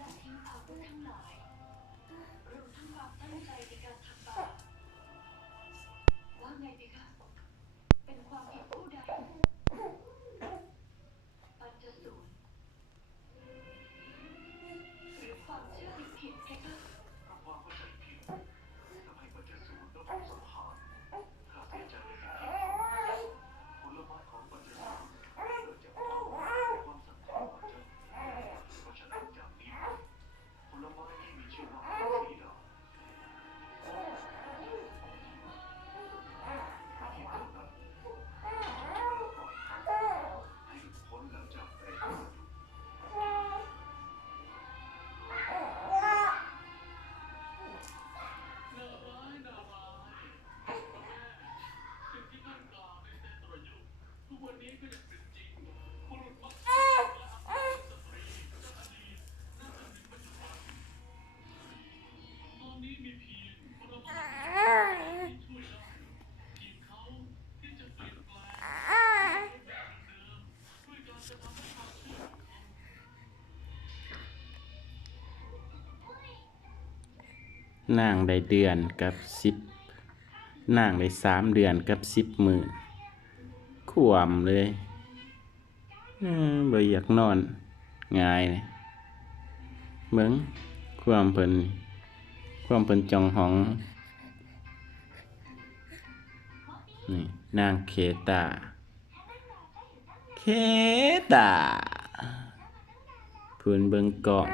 ละทิ้งอาวุธทั้งหลายรวมทั้งความตั้งใจในการทำบาปว่าไงดีคะเป็นความผิดผู้ใดปัญจสูตรหรือความเชื่อผิดๆเพคะเพราะความเข้าใจผิดทำให้ปัจจสูตรต้องถูกสังหารข้าเสียใจในสิ่งที่ทำผลไม้ของปัจจสูตรเกิดจากความศรัทธาของเจ้าเพราะฉะนั้นจากนี้ไปผลไม้ที่มีชื่อว่าสีดาที่เท่านั้นปล่อยให้หลุดพ้นแล้วจากแรงกดดัน น่าร้ายน่าร้ายสิ่งที่ท่านกล่าวในเซตรยุคทุกวันนี้ก็ยังเป็นจริงบุรุษมักจะและอำนาจสตรีในอดีตน่าจะถึงปัจจุบันตอนนี้มีเพียงพระบาทที่ช่วยได้เพียงเขาที่จะเปลี่ยนแปลงแบบเดิมด้วยการกระทำให้ความเชื่อของเขา นางได้เดือนกับนางได้3 เดือนกับ10 มื้อขวมเลยบ่อยากนอนง่ายเลยเบิ่งความเพิ่นจองห้องนี่นางเคตาเพิ่นเบิ่งกล้อง